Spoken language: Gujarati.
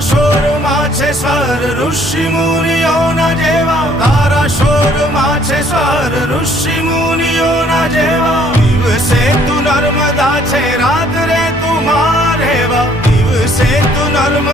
શોરમાં છે સ્વર ઋષિ મુનિઓના જેવા, તારા શોરમાં છે સ્વર ઋષિ મુનિઓના જેવા. દિવસે તું નર્મદા છે, રાત્રે તું મારેવા, દિવસે તું નર્મદા